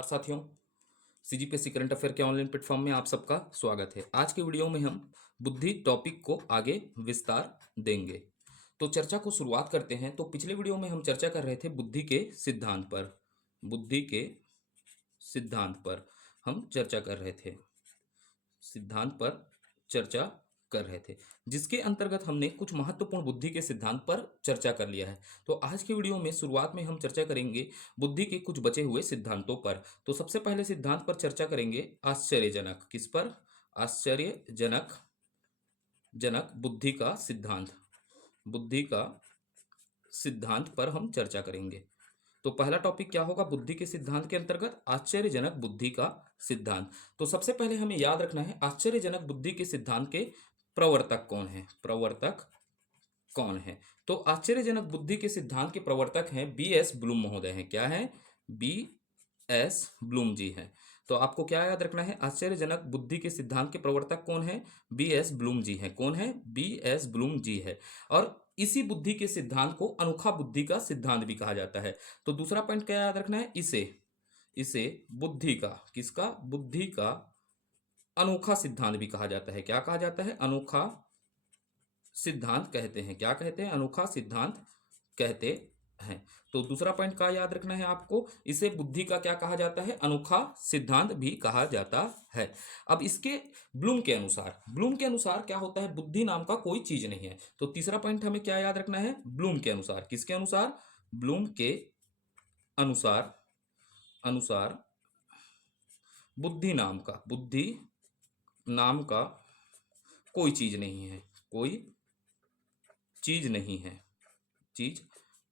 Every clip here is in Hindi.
नमस्कार साथियों। सीजीपीएससी करंट अफेयर के ऑनलाइन प्लेटफॉर्म में आप सबका स्वागत है। आज के वीडियो में हम बुद्धि टॉपिक को आगे विस्तार देंगे। तो चर्चा को शुरुआत करते हैं। तो पिछले वीडियो में हम चर्चा कर रहे थे बुद्धि के सिद्धांत पर। बुद्धि के सिद्धांत पर हम चर्चा कर रहे थे, सिद्धांत पर चर्चा कर रहे थे, जिसके अंतर्गत हमने कुछ महत्वपूर्ण बुद्धि के सिद्धांत पर चर्चा कर लिया है। तो आज की वीडियो में शुरुआत में हम चर्चा करेंगे बुद्धि के कुछ बचे हुए सिद्धांतों पर। तो सबसे पहले सिद्धांत पर चर्चा करेंगे आश्चर्यजनक। किस पर? आश्चर्यजनक जनक बुद्धि का सिद्धांत। बुद्धि का सिद्धांत पर हम चर्चा करेंगे। तो पहला टॉपिक क्या होगा बुद्धि के सिद्धांत के अंतर्गत? आश्चर्यजनक बुद्धि का सिद्धांत। तो सबसे पहले हमें याद रखना है आश्चर्यजनक बुद्धि के सिद्धांत के प्रवर्तक कौन है। प्रवर्तक कौन है? तो आश्चर्यजनक बुद्धि के सिद्धांत के प्रवर्तक हैं बी.एस. ब्लूम महोदय हैं। क्या है? बी.एस. ब्लूम जी हैं। तो आपको क्या याद रखना है? आश्चर्यजनक बुद्धि के सिद्धांत के प्रवर्तक कौन है? बी.एस. ब्लूम जी हैं। कौन है? बी.एस. ब्लूम जी है। और इसी बुद्धि के सिद्धांत को अनोखा बुद्धि का सिद्धांत भी कहा जाता है। तो दूसरा पॉइंट क्या याद रखना है? इसे इसे बुद्धि का, किसका? बुद्धि का अनोखा सिद्धांत भी कहा जाता है। क्या कहा जाता है? अनोखा सिद्धांत कहते हैं। क्या कहते हैं? अनोखा सिद्धांत कहते हैं। तो दूसरा पॉइंट का याद रखना है आपको, इसे बुद्धि का क्या कहा जाता है? अनोखा सिद्धांत भी कहा जाता है। अब इसके ब्लूम के अनुसार क्या होता है? बुद्धि नाम का कोई चीज नहीं है। तो तीसरा पॉइंट हमें क्या याद रखना है? ब्लूम के अनुसार। किसके अनुसार? ब्लूम के अनुसार अनुसार बुद्धि नाम का कोई चीज नहीं है। कोई चीज नहीं है। चीज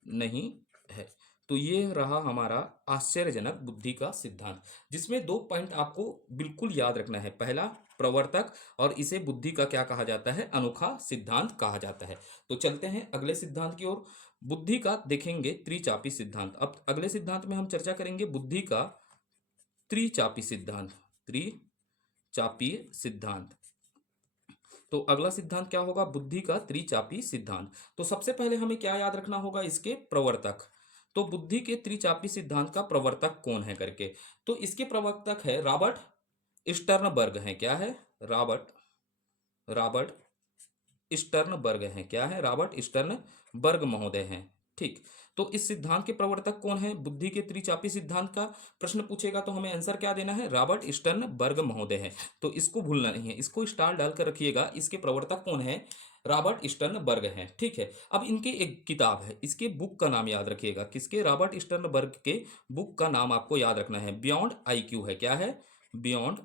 नहीं है। तो ये रहा हमारा आश्चर्यजनक बुद्धि का सिद्धांत, जिसमें दो पॉइंट आपको बिल्कुल याद रखना है। पहला प्रवर्तक, और इसे बुद्धि का क्या कहा जाता है? अनोखा सिद्धांत कहा जाता है। तो चलते हैं अगले सिद्धांत की ओर। बुद्धि का देखेंगे त्रिचापी सिद्धांत। अब अगले सिद्धांत में हम चर्चा करेंगे बुद्धि का त्रिचापी सिद्धांत। त्रिचापी सिद्धांत। तो अगला सिद्धांत क्या होगा? बुद्धि का त्रिचापी सिद्धांत। तो सबसे पहले हमें क्या याद रखना होगा? इसके प्रवर्तक। तो बुद्धि के त्रिचापी सिद्धांत का प्रवर्तक कौन है करके, तो इसके प्रवर्तक है रॉबर्ट स्टर्नबर्ग हैं। क्या है? रॉबर्ट स्टर्नबर्ग हैं। क्या है? रॉबर्ट स्टर्नबर्ग महोदय हैं। ठीक। तो इस सिद्धांत के प्रवर्तक कौन है? बुद्धि के त्रिचापी सिद्धांत का प्रश्न पूछेगा तो हमें आंसर क्या देना है? रॉबर्ट स्टर्नबर्ग महोदय है। तो इसको भूलना नहीं है, इसको स्टार डालकर रखिएगा। इसके प्रवर्तक कौन है? रॉबर्ट स्टर्नबर्ग हैं। ठीक है। अब इनके एक किताब है, इसके बुक का नाम याद रखिएगा। किसके? रॉबर्ट स्टर्नबर्ग के बुक का नाम आपको याद रखना है। बियॉन्ड आईक्यू है। क्या है? बियॉन्ड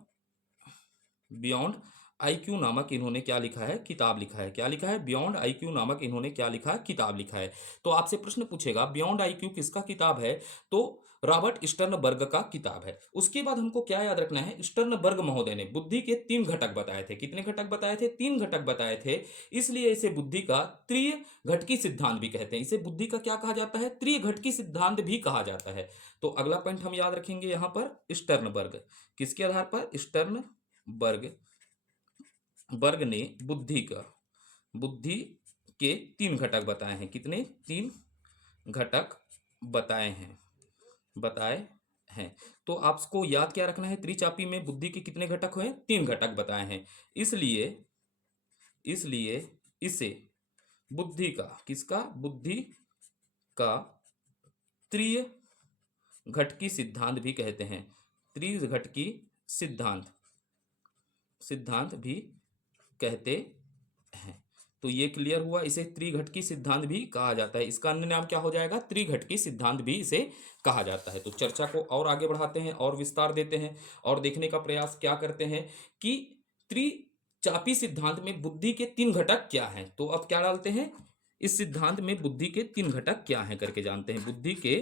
बियॉन्ड आईक्यू नामक इन्होंने क्या लिखा है? किताब लिखा है। क्या लिखा है? बियॉन्ड आईक्यू नामक इन्होंने क्या लिखा है? किताब लिखा है। तो आपसे प्रश्न पूछेगा बियॉन्ड आईक्यू किसका किताब है? तो रॉबर्ट स्टर्नबर्ग का किताब है। उसके बाद हमको क्या याद रखना है? स्टर्नबर्ग महोदय ने बुद्धि के 3 घटक बताए थे। कितने घटक बताए थे? 3 घटक बताए थे। इसलिए इसे बुद्धि का त्रिघटकी सिद्धांत भी कहते हैं। इसे बुद्धि का क्या कहा जाता है? त्रिघटकी सिद्धांत भी कहा जाता है। तो अगला पॉइंट हम याद रखेंगे यहां पर स्टर्नबर्ग। किसके आधार पर? स्टर्नबर्ग ने बुद्धि के 3 घटक बताए हैं। कितने? 3 घटक बताए हैं। तो आपको याद क्या रखना है? त्रिचापी में बुद्धि के कितने घटक हुए? 3 घटक बताए हैं। इसलिए इसे बुद्धि का, किसका? बुद्धि का त्रिघटकी सिद्धांत भी कहते हैं। त्रिघटकी सिद्धांत भी कहते हैं। तो ये क्लियर हुआ। इसे त्रिघटकी सिद्धांत भी कहा जाता है। इसका अन्य नाम क्या हो जाएगा? त्रिघटकी सिद्धांत भी इसे कहा जाता है। तो चर्चा को और आगे बढ़ाते हैं और विस्तार देते हैं और देखने का प्रयास क्या करते हैं कि त्रिचापी सिद्धांत में बुद्धि के 3 घटक क्या हैं। तो अब क्या डालते हैं? इस सिद्धांत में बुद्धि के 3 घटक क्या हैं करके जानते हैं। बुद्धि के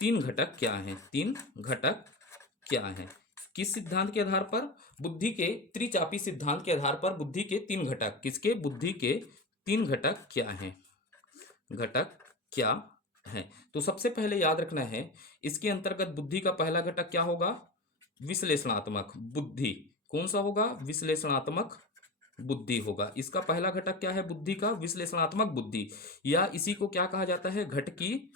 3 घटक क्या हैं? 3 घटक क्या हैं? किस सिद्धांत के आधार पर? बुद्धि के त्रिचापी सिद्धांत के आधार पर बुद्धि के 3 घटक। किसके? बुद्धि के 3 घटक क्या हैं? घटक क्या हैं? तो सबसे पहले याद रखना है, इसके अंतर्गत बुद्धि का पहला घटक क्या होगा? विश्लेषणात्मक बुद्धि। कौन सा होगा? विश्लेषणात्मक बुद्धि होगा। इसका पहला घटक क्या है? बुद्धि का विश्लेषणात्मक बुद्धि, या इसी को क्या कहा जाता है? घटकी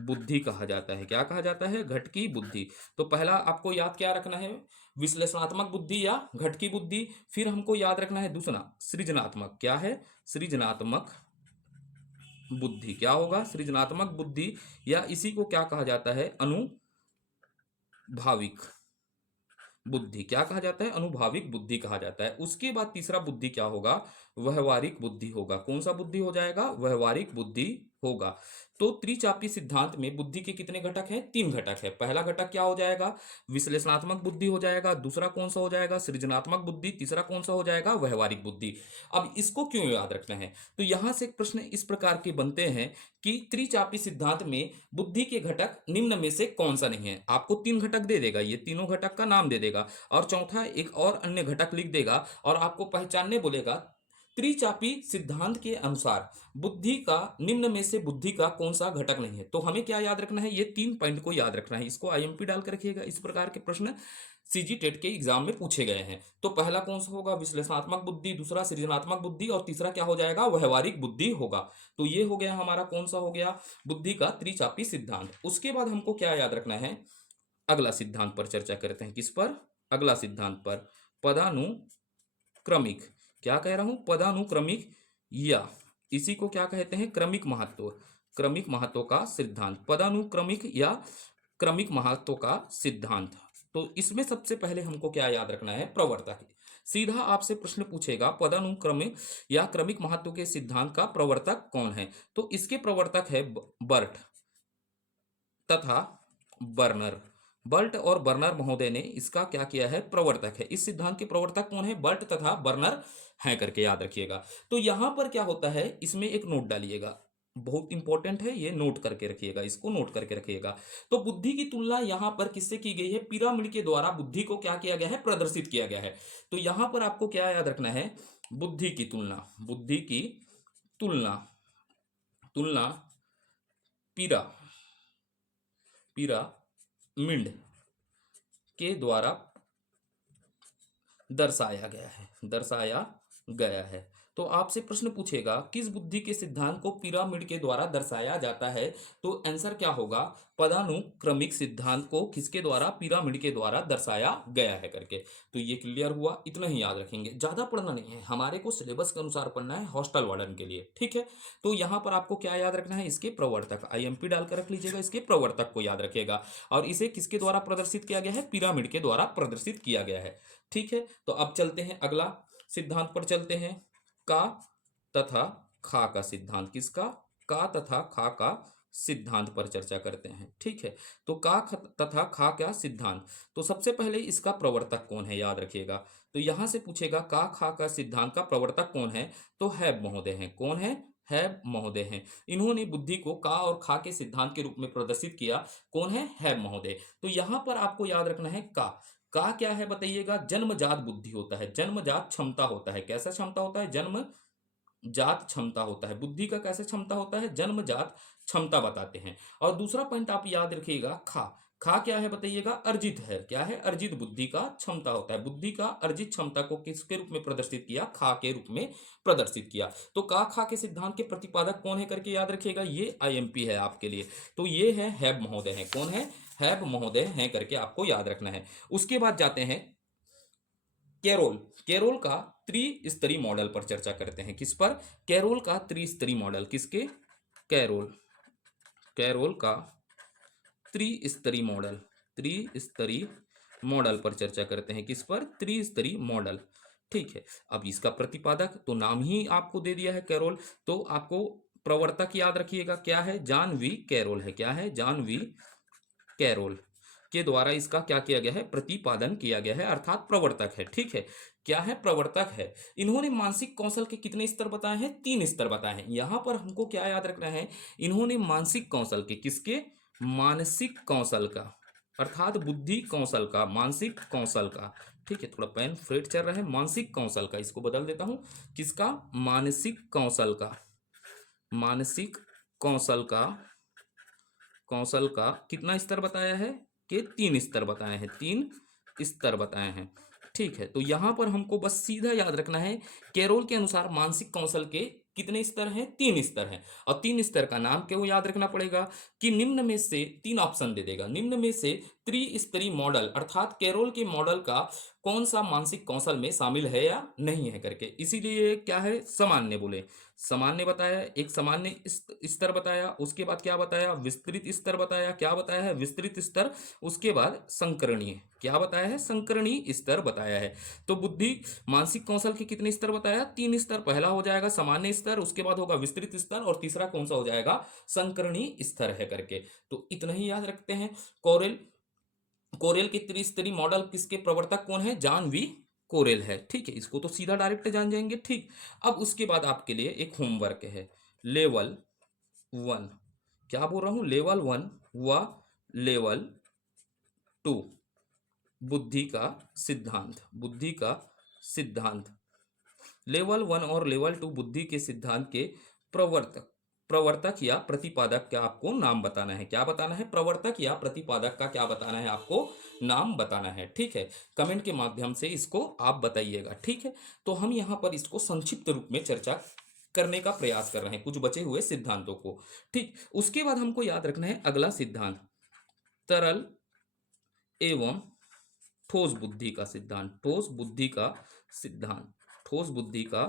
बुद्धि कहा जाता है। क्या कहा जाता है? घट की बुद्धि। तो पहला आपको याद क्या रखना है? विश्लेषणात्मक बुद्धि या घट की बुद्धि। फिर हमको याद रखना है दूसरा सृजनात्मक। क्या है? सृजनात्मक बुद्धि। क्या होगा? सृजनात्मक बुद्धि, या इसी को क्या कहा जाता है? अनुभाविक बुद्धि। क्या कहा जाता है? अनुभाविक बुद्धि कहा जाता है। उसके बाद तीसरा बुद्धि क्या होगा? व्यवहारिक बुद्धि होगा। कौन सा बुद्धि हो जाएगा? व्यवहारिक बुद्धि होगा। तो त्रिचापी सिद्धांत में बुद्धि के कितने घटक हैं? 3 घटक है। पहला घटक क्या हो जाएगा? विश्लेषणात्मक बुद्धि हो जाएगा। दूसरा कौन सा हो जाएगा? सृजनात्मक बुद्धि। तीसरा कौन सा हो जाएगा? व्यवहारिक बुद्धि। अब इसको क्यों याद रखना है? तो यहां से प्रश्न इस प्रकार के बनते हैं कि त्रिचापी सिद्धांत में बुद्धि के घटक निम्न में से कौन सा नहीं है। आपको 3 घटक दे देगा, ये तीनों घटक का नाम दे देगा, और चौथा एक और अन्य घटक लिख देगा, और आपको पहचानने बोलेगा त्रिचापी सिद्धांत के अनुसार बुद्धि का निम्न में से बुद्धि का कौन सा घटक नहीं है। तो हमें क्या याद रखना है? ये 3 पॉइंट को याद रखना है। इसको आईएमपी डाल कर रखिएगा। इस प्रकार के प्रश्न सीजी टेट के एग्जाम में पूछे गए हैं। तो पहला कौन सा होगा? विश्लेषणात्मक बुद्धि। दूसरा सृजनात्मक बुद्धि, और तीसरा क्या हो जाएगा? व्यवहारिक बुद्धि होगा। तो ये हो गया हमारा कौन सा हो गया? बुद्धि का त्रिचापी सिद्धांत। उसके बाद हमको क्या याद रखना है? अगला सिद्धांत पर चर्चा करते हैं। किस पर? अगला सिद्धांत पर, पदानुक्रमिक। क्या कह रहा हूं? पदानुक्रमिक, या इसी को क्या कहते हैं? क्रमिक महत्व। क्रमिक महत्व का सिद्धांत, पदानुक्रमिक या क्रमिक महत्व का सिद्धांत। तो इसमें सबसे पहले हमको क्या याद रखना है? प्रवर्तक। सीधा आपसे प्रश्न पूछेगा पदानुक्रमिक या क्रमिक महत्व के सिद्धांत का प्रवर्तक कौन है? तो इसके प्रवर्तक है बर्ट तथा बर्नर। बर्ट और बर्नर महोदय ने इसका क्या किया है? प्रवर्तक है। इस सिद्धांत के प्रवर्तक कौन है? बर्ट तथा बर्नर हैं करके याद रखिएगा। तो यहां पर क्या होता है? इसमें एक नोट डालिएगा, बहुत इंपॉर्टेंट है, ये नोट करके रखिएगा, इसको नोट करके रखिएगा। तो बुद्धि की तुलना यहां पर किससे की गई है? पिरामिड के द्वारा बुद्धि को क्या किया गया है? प्रदर्शित किया गया है। तो यहां पर आपको क्या याद रखना है? बुद्धि की तुलना। बुद्धि की तुलना, तुलना पिरा पिरामिड के द्वारा दर्शाया गया है। दर्शाया गया है। तो आपसे प्रश्न पूछेगा किस बुद्धि के सिद्धांत को पिरामिड के द्वारा दर्शाया जाता है? तो आंसर क्या होगा? पदानुक्रमिक सिद्धांत को किसके द्वारा? पिरामिड के द्वारा दर्शाया गया है करके। तो ये क्लियर हुआ। इतना ही याद रखेंगे, ज्यादा पढ़ना नहीं है, हमारे को सिलेबस के अनुसार पढ़ना है हॉस्टल वार्डन के लिए, ठीक है। तो यहां पर आपको क्या याद रखना है? इसके प्रवर्तक, आईएमपी डालकर रख लीजिएगा, इसके प्रवर्तक को याद रखिएगा। और इसे किसके द्वारा प्रदर्शित किया गया है? पिरामिड के द्वारा प्रदर्शित किया गया है, ठीक है। तो अब चलते हैं अगला सिद्धांत पर चलते हैं, का तथा खा का सिद्धांत। किसका? का तथा खा का सिद्धांत पर चर्चा करते हैं, ठीक है। तो तथा खा का सिद्धांत। तो सबसे पहले इसका प्रवर्तक कौन है? याद रखिएगा। तो यहां से पूछेगा का खा का सिद्धांत का प्रवर्तक कौन है? तो हैब महोदय हैं। कौन है? हैब महोदय हैं। इन्होंने बुद्धि को का और खा के सिद्धांत के रूप में प्रदर्शित किया। कौन है? हैब महोदय। तो यहां पर आपको याद रखना है का क्या है बताइएगा? जन्मजात बुद्धि होता है, जन्मजात क्षमता होता है। कैसा क्षमता होता है? जन्मजात क्षमता होता है। बुद्धि का कैसे क्षमता होता है? जन्मजात क्षमता बताते हैं। और दूसरा पॉइंट आप याद रखिएगा, खा क्या है बताइएगा? अर्जित है। क्या है? अर्जित बुद्धि का क्षमता होता है। बुद्धि का अर्जित क्षमता को किसके रूप में प्रदर्शित किया? खा के रूप में प्रदर्शित किया। तो का खा के सिद्धांत के प्रतिपादक कौन है करके याद रखिएगा, ये आईएमपी है आपके लिए। तो ये है हैब महोदय है। कौन है? हैब महोदय हैं करके आपको याद रखना है। उसके बाद जाते हैं कैरोल। कैरोल का त्रिस्तरीय मॉडल पर चर्चा करते हैं। किस पर? कैरोल का त्रिस्तरीय मॉडल। किसके? कैरोल। कैरोल का त्रिस्तरीय मॉडल, त्रिस्तरीय मॉडल पर चर्चा करते हैं। किस पर? त्रिस्तरीय मॉडल, ठीक है। अब इसका प्रतिपादक तो नाम ही आपको दे दिया है कैरोल, तो आपको प्रवर्तक याद रखिएगा क्या है? जॉन वी कैरोल है। क्या है? जॉन वी कैरोल के द्वारा इसका क्या किया गया है? प्रतिपादन किया गया है, अर्थात प्रवर्तक है, ठीक है। क्या है? प्रवर्तक है। इन्होंने मानसिक कौशल के कितने स्तर बताए हैं? 3 स्तर बताए हैं। यहां पर हमको क्या याद रखना है? इन्होंने मानसिक कौशल के, किसके? मानसिक कौशल का, अर्थात बुद्धि कौशल का, मानसिक कौशल का, ठीक है। थोड़ा पेन फ्रेट चल रहा है। मानसिक कौशल का, इसको बदल देता हूं। किसका? मानसिक कौशल का। मानसिक कौशल का, कौशल का कितना स्तर बताया है? कि 3 स्तर बताए हैं, 3 स्तर बताए हैं, ठीक है। तो यहां पर हमको बस सीधा याद रखना है, कैरोल के अनुसार मानसिक कौशल के कितने स्तर हैं? 3 स्तर हैं। और 3 स्तर का नाम क्यों याद रखना पड़ेगा कि निम्न में से 3 ऑप्शन दे देगा। निम्न में से त्रिस्तरीय मॉडल अर्थात कैरोल के मॉडल का कौन सा मानसिक कौशल में शामिल है या नहीं है करके, इसीलिए क्या है सामान्य बोले। सामान्य बताया, एक सामान्य स्तर बताया, उसके बाद क्या बताया? विस्तृत स्तर बताया। क्या बताया है? विस्तृत स्तर। उसके बाद संकरणीय, क्या बताया है? संकरणीय स्तर बताया है। तो बुद्धि मानसिक कौशल के कितने स्तर बताया? 3 स्तर। पहला हो जाएगा सामान्य स्तर, उसके बाद होगा विस्तृत स्तर, और तीसरा कौन सा हो जाएगा? संकरणीय स्तर है करके। तो इतना ही याद रखते हैं। कोरेल कोरेल के त्रिस्तरीय मॉडल किसके प्रवर्तक कौन है? जॉन वी कोरेल है। ठीक है, इसको तो सीधा डायरेक्ट जान जाएंगे। ठीक, अब उसके बाद आपके लिए एक होमवर्क है। लेवल 1, क्या बोल रहा हूं? लेवल 1 व लेवल 2 बुद्धि का सिद्धांत। बुद्धि का सिद्धांत। लेवल 1 और लेवल 2 बुद्धि के सिद्धांत के प्रवर्तक प्रवर्तक या प्रतिपादक का आपको नाम बताना है। क्या बताना है? प्रवर्तक या प्रतिपादक का क्या बताना है? आपको नाम बताना है। ठीक है, कमेंट के माध्यम से इसको आप बताइएगा। ठीक है, तो हम यहां पर इसको संक्षिप्त रूप में चर्चा करने का प्रयास कर रहे हैं, कुछ बचे हुए सिद्धांतों को। ठीक, उसके बाद हमको याद रखना है अगला सिद्धांत, तरल एवं ठोस बुद्धि का सिद्धांत। ठोस बुद्धि का सिद्धांत। ठोस बुद्धि का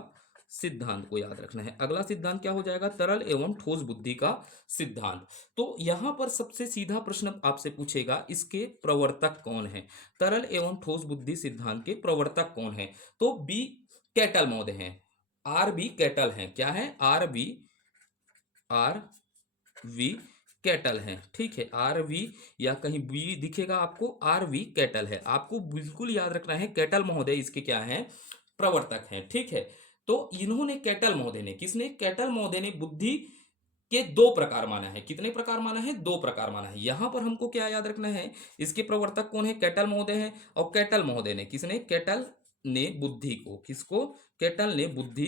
सिद्धांत को याद रखना है। अगला सिद्धांत क्या हो जाएगा? तरल एवं ठोस बुद्धि का सिद्धांत। तो यहां पर सबसे सीधा प्रश्न आपसे पूछेगा, इसके प्रवर्तक कौन है? तरल एवं ठोस बुद्धि सिद्धांत के प्रवर्तक कौन है? तो बी कैटल महोदय हैं। आर बी कैटल हैं। क्या है? आर वी कैटल हैं। ठीक है, आर वी या कहीं बी दिखेगा आपको, आर वी कैटल है। आपको बिल्कुल याद रखना है कैटल महोदय इसके क्या हैं? प्रवर्तक हैं। ठीक है, तो इन्होंने कैटल महोदय ने, किसने? कैटल महोदय ने बुद्धि के 2 प्रकार माना है। कितने प्रकार माना है? 2 प्रकार माना है। यहां पर हमको क्या याद रखना है? इसके प्रवर्तक कौन है? कैटल महोदय हैं। और कैटल महोदय ने, किसने? कैटल ने बुद्धि को, किसको? कैटल ने बुद्धि